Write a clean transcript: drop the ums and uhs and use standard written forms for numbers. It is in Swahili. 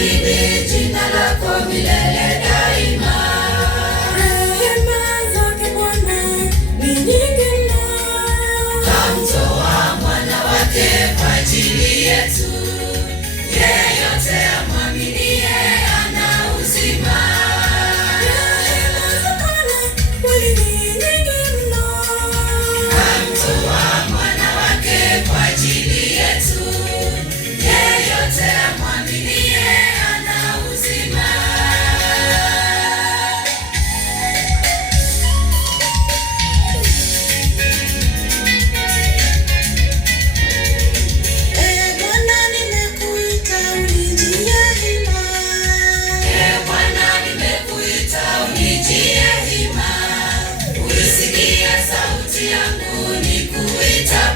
Nitahimidi jina lako milele daima. Rehema zake Bwana ni nyingi mno. Kamtoa mwana wake kwa ajili yetu. Yeyote amwaminie ana uzima. Rehema za Bwana kweli ni nyingi mno. Kamtoa mwana wake kwa ajili yetu. Yeyote amwaminie ana uzima. Bwana nimekuita unijie hima. Bwana nimekuita unijie hima. Uisikie sauti yangu nikuita